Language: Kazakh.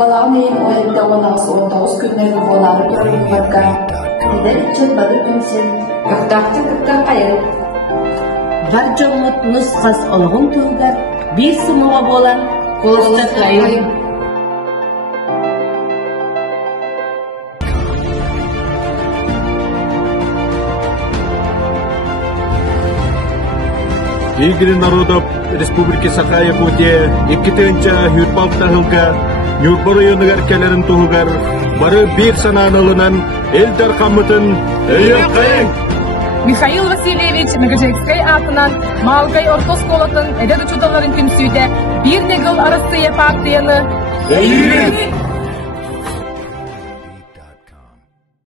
Балağın eğim oyunda 19 günleri olanı görünmekte. Neden çırpmadı kimsin? Öktaktı kıktan kayın. Var cömmet nuskas olğun tuğgar, bir sumuğa bolan kosta kayın. Игорь Народов Республики Саха-Якутия 2-нче Юрпалтахылга Нюрбы районыгар келерин тугар бары бир сананылынан эл таркамытын өйөккайын. Михаил Васильевич Нагажекскай атынан Малгай Ортосколатын эдер учуталарын күмсүйде бир негыл арасы япактыяны.